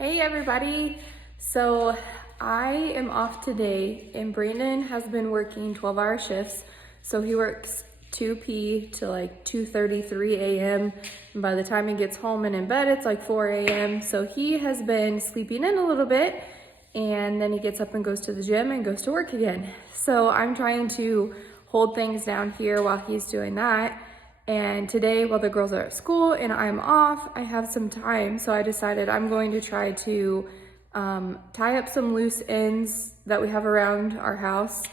Hey everybody! So I am off today and Brandon has been working 12-hour shifts. So he works 2 p to like 2:33 a.m. And by the time he gets home and in bed, it's like 4 a.m. So he has been sleeping in a little bit and then he gets up and goes to the gym and goes to work again. So I'm trying to hold things down here while he's doing that. And today, while the girls are at school and I'm off, I have some time. So I decided I'm going to try to tie up some loose ends that we have around our house.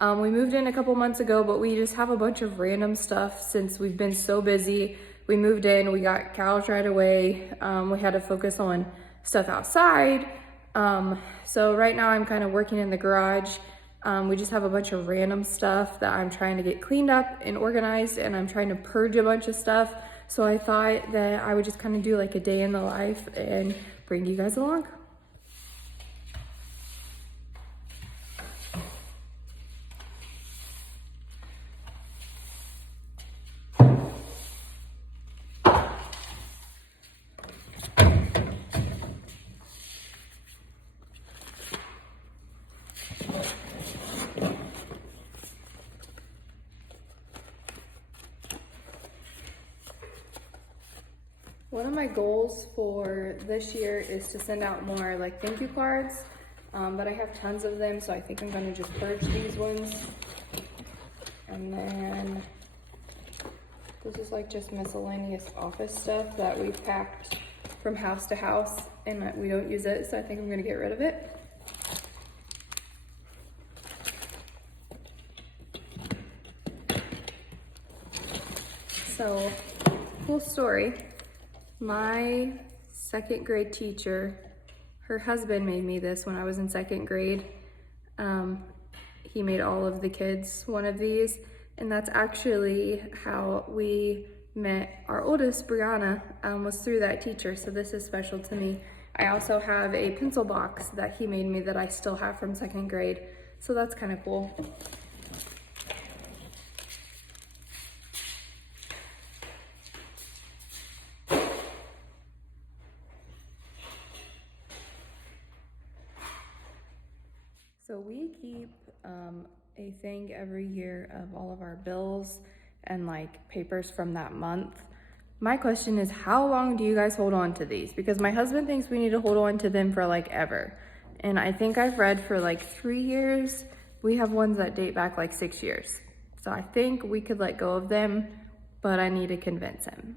We moved in a couple months ago, but we just have a bunch of random stuff since we've been so busy. We moved in, we got cows right away. We had to focus on stuff outside. So right now I'm kind of working in the garage. We just have a bunch of random stuff that I'm trying to get cleaned up and organized, and I'm trying to purge a bunch of stuff. So I thought that I would just kind of do like a day in the life and bring you guys along. One of my goals for this year is to send out more like thank you cards, but I have tons of them, so I think I'm gonna just purge these ones. And then this is like just miscellaneous office stuff that we've packed from house to house and that we don't use it, so I think I'm gonna get rid of it. So, cool story. My second grade teacher, her husband made me this when I was in second grade. He made all of the kids one of these, and that's actually how we met our oldest, Brianna, was through that teacher, so this is special to me. I also have a pencil box that he made me that I still have from second grade, so that's kind of cool. So we keep a thing every year of all of our bills and like papers from that month. My question is, how long do you guys hold on to these? Because my husband thinks we need to hold on to them for like ever. And I think I've read for like 3 years. We have ones that date back like 6 years. So I think we could let go of them, but I need to convince him.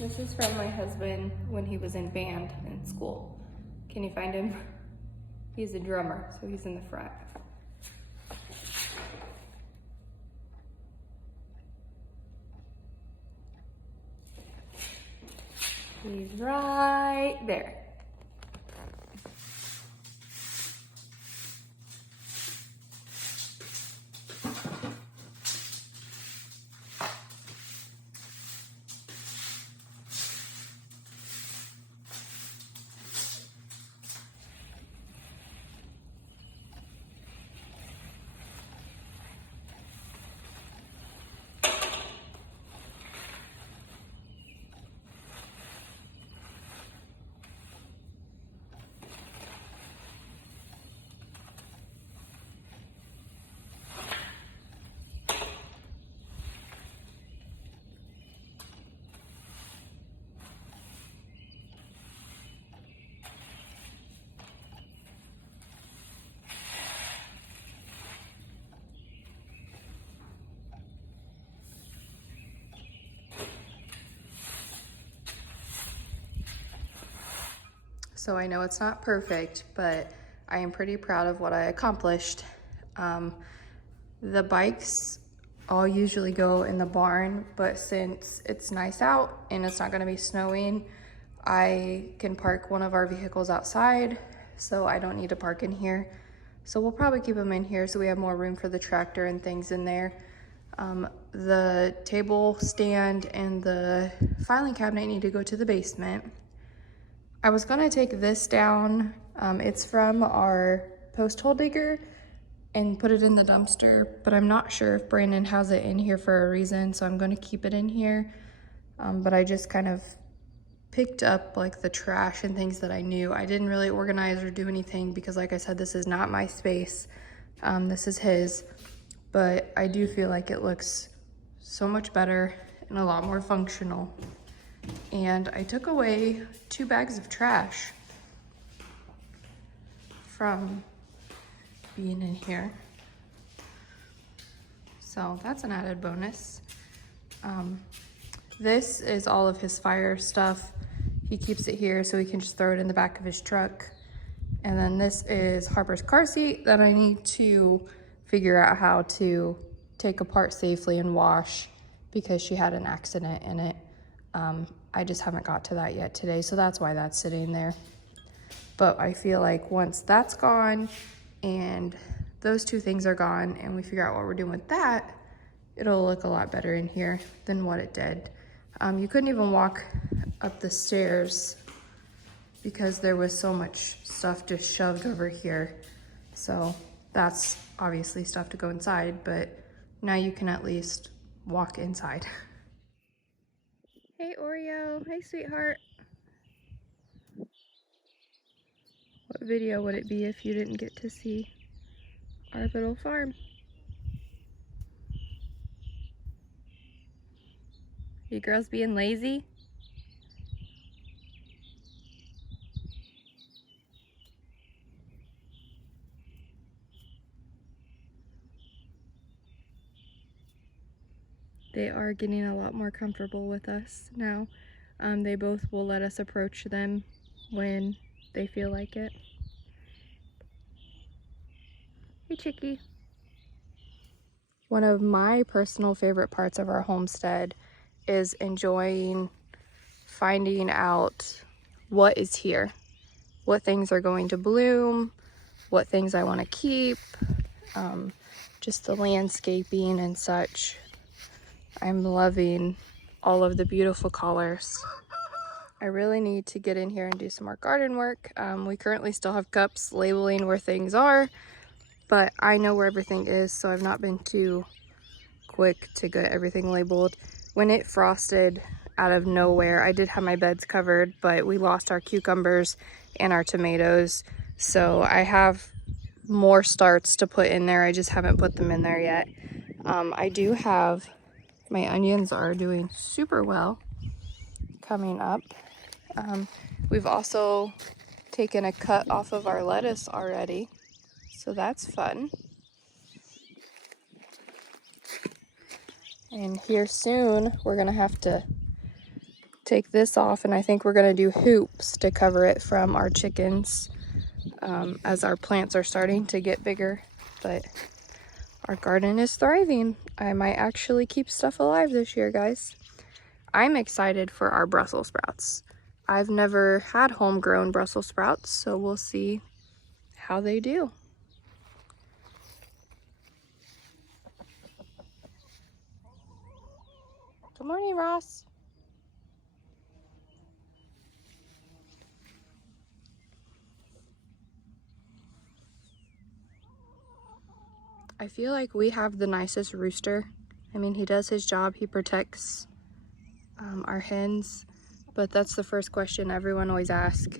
This is from my husband when he was in band in school. Can you find him? He's a drummer, so he's in the front. He's right there. So I know it's not perfect, but I am pretty proud of what I accomplished. The bikes all usually go in the barn, but since it's nice out and it's not gonna be snowing, I can park one of our vehicles outside, so I don't need to park in here. So we'll probably keep them in here so we have more room for the tractor and things in there. The table stand and the filing cabinet need to go to the basement. I was gonna take this down. It's from our post hole digger, and put it in the dumpster, but I'm not sure if Brandon has it in here for a reason, so I'm gonna keep it in here. But I just kind of picked up like the trash and things that I knew. I didn't really organize or do anything because like I said, this is not my space. This is his, but I do feel like it looks so much better and a lot more functional. And I took away 2 bags of trash from being in here. So that's an added bonus. This is all of his fire stuff. He keeps it here so he can just throw it in the back of his truck. And then this is Harper's car seat that I need to figure out how to take apart safely and wash because she had an accident in it. I just haven't got to that yet today, so that's why that's sitting there. But I feel like once that's gone and those 2 things are gone and we figure out what we're doing with that, it'll look a lot better in here than what it did. You couldn't even walk up the stairs because there was so much stuff just shoved over here. So that's obviously stuff to go inside, but now you can at least walk inside. Hey Oreo, hey sweetheart. What video would it be if you didn't get to see our little farm? You girls being lazy? They are getting a lot more comfortable with us now. They both will let us approach them when they feel like it. Hey Chicky. One of my personal favorite parts of our homestead is enjoying finding out what is here, what things are going to bloom, what things I want to keep, just the landscaping and such. I'm loving all of the beautiful colors. I really need to get in here and do some more garden work. We currently still have cups labeling where things are, but I know where everything is, so I've not been too quick to get everything labeled. When it frosted out of nowhere, I did have my beds covered, but we lost our cucumbers and our tomatoes, so I have more starts to put in there. I just haven't put them in there yet. I do have, my onions are doing super well coming up. We've also taken a cut off of our lettuce already, so that's fun. And here soon, we're gonna have to take this off, and I think we're gonna do hoops to cover it from our chickens as our plants are starting to get bigger. But our garden is thriving. I might actually keep stuff alive this year, guys. I'm excited for our Brussels sprouts. I've never had homegrown Brussels sprouts, so we'll see how they do. Good morning, Ross. I feel like we have the nicest rooster. I mean, he does his job. He protects our hens, but that's the first question everyone always asks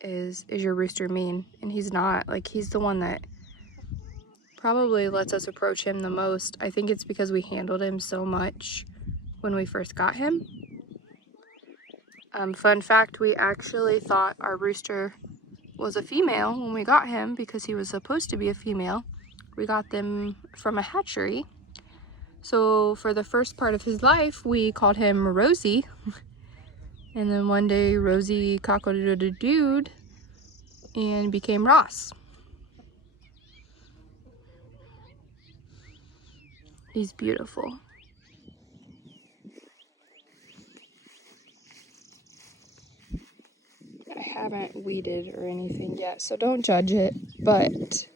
is your rooster mean? And he's not. Like, he's the one that probably lets us approach him the most. I think it's because we handled him so much when we first got him. Fun fact, we actually thought our rooster was a female when we got him because he was supposed to be a female. We got them from a hatchery. So for the first part of his life, we called him Rosie. And then one day, Rosie cock-a-doodle-dooed and became Ross. He's beautiful. I haven't weeded or anything yet, so don't judge it, but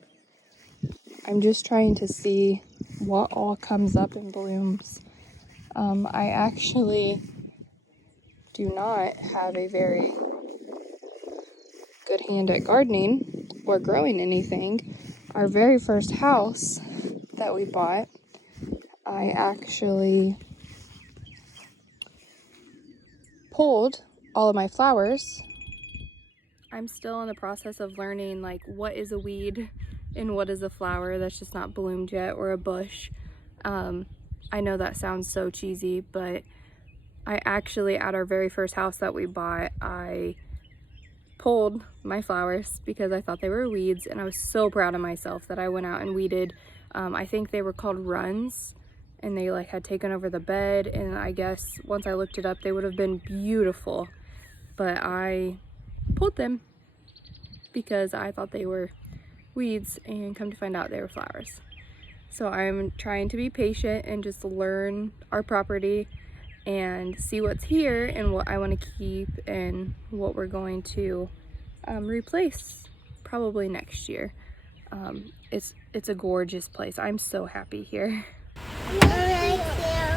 I'm just trying to see what all comes up and blooms. I actually do not have a very good hand at gardening or growing anything. our very first house that we bought, I actually pulled all of my flowers. I'm still in the process of learning like what is a weed and what is a flower that's just not bloomed yet, or a bush. I know that sounds so cheesy, but I actually, at our very first house that we bought, I pulled my flowers because I thought they were weeds, and I was so proud of myself that I went out and weeded. I think they were called runs, and they like had taken over the bed, and I guess once I looked it up, they would have been beautiful, but I pulled them because I thought they were weeds, and come to find out they were flowers. So I'm trying to be patient and just learn our property and see what's here and what I want to keep and what we're going to replace probably next year. It's a gorgeous place. I'm so happy here. I like